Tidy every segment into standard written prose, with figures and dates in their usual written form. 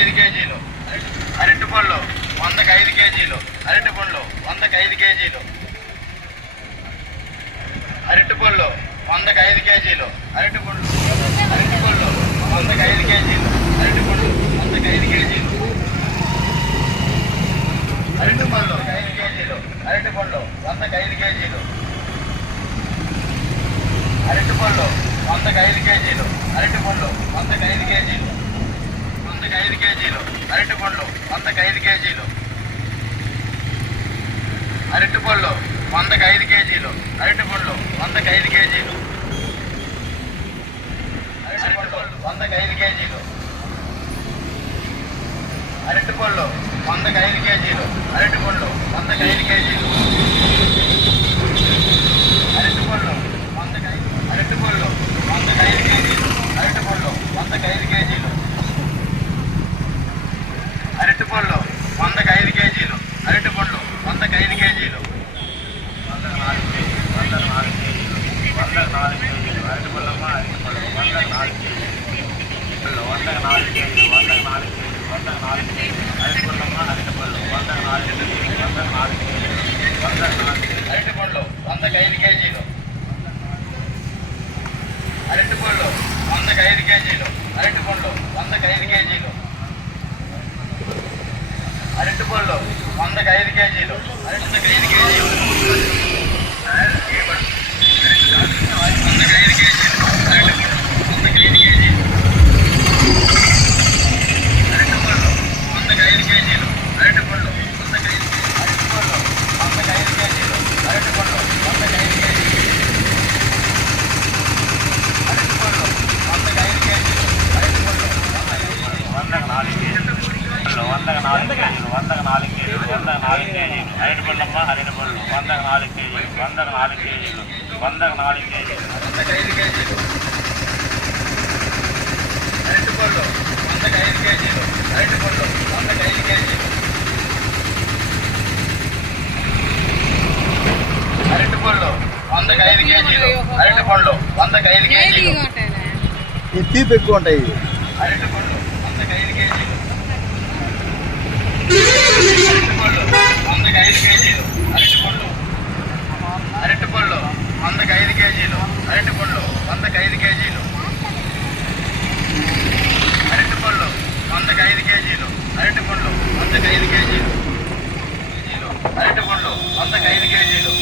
5 కేజీలు. అరటిపళ్ళు 100కి 5 కేజీలు. అరటిపళ్ళు 100కి 5 కేజీలు. అరటిపళ్ళు 100కి 5 కేజీలు. అరటిపళ్ళు 100కి 5 కేజీలు. అరటిపళ్ళు 100కి 5 కేజీలు. అరటిపళ్ళు 5 కేజీలు. అరటిపళ్ళు 100కి 5 కేజీలు. అరటిపళ్ళు 100కి 5 కేజీలు. అరటిపళ్ళు 100కి 5 కేజీలు. 100కి 5 కేజీలు. అరటిపళ్ళు 100కి 5 కేజీలు. అరటిపళ్ళు 100కి 5 కేజీలు. అరటిపళ్ళు 100కి 5 కేజీలు. అరటిపళ్ళు 100కి 5 కేజీలు. అరటిపళ్ళు 100కి 5 కేజీలు. అరటిపళ్ళు 100కి 5 కేజీలు. అరటిపళ్ళు 100కి 5 కేజీలు. అరటిపళ్ళు 100కి 5 కేజీలు. అరటిపళ్ళు 100కి 5 కేజీలు. అరటిపళ్ళు 100కి 5 కేజీలు. 100కి 4 కేజీలు. 100కి 4 కేజీలు. అరటిపళ్ళమ్మ అరటిపళ్ళు 100కి 4 కేజీలు. 100కి 4 కేజీలు. 100కి 4 కేజీలు. 100కి 4 కేజీలు. అరటిపళ్ళమ్మ అరటిపళ్ళు 100కి 4 కేజీలు. 100కి 4 కేజీలు. 100కి 4 కేజీలు. అరటిపళ్ళు 100కి 5 కేజీలు. అరటిపళ్ళు 100కి 5 కేజీలు. అరటిపళ్ళు 100కి 5 కేజీలు. అరటిపళ్ళు 100కి 5 కేజీలు. 100కి 5 కేజీలు. 100కి 5 కేజీలు. అరటిపళ్ళు 100కి 5 కేజీలు. అరటిపళ్ళు 100కి 5 కేజీలు. అరటిపళ్ళు 100కి 5 కేజీలు. అరటిపళ్ళు 100కి 5 కేజీలు. అరటిపళ్ళు 100కి 5 కేజీలు. అరటిపళ్ళు 100కి 4 కేజీలు. 100కి 4 కేజీలు. 100కి 4 కేజీలు. 100కి 4 కేజీలు. అరటిపళ్ళమ్మ అరటిపళ్ళు 100కి 4 కేజీలు. 100కి 4 కేజీలు. 100కి 4 కేజీలు. 100కి 5 కేజీలు. అరటిపళ్ళు 100కి 5 కేజీలు. అరటిపళ్ళు 100కి 5 కేజీలు. అరటిపళ్ళు 100కి 5 కేజీలు. అరటిపళ్ళు 100కి 5 కేజీలు. ఈ తీపి ఎక్కువ ఉంటాయి. అరటిపళ్ళు 100కి 5 కేజీలు. అరటిపళ్ళు 100కి 5 కేజీలు. అరటిపళ్ళు 100కి 5 కేజీలు. అరటిపళ్ళు 100కి 5 కేజీలు. అరటిపళ్ళు 100కి 5 కేజీలు. అరటిపళ్ళు 100కి 5 కేజీలు. అరటిపళ్ళు 100కి 5 కేజీలు.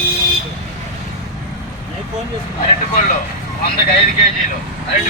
అరటిపళ్ళు 100కి 5 కేజీలు. అరటిపళ్ళు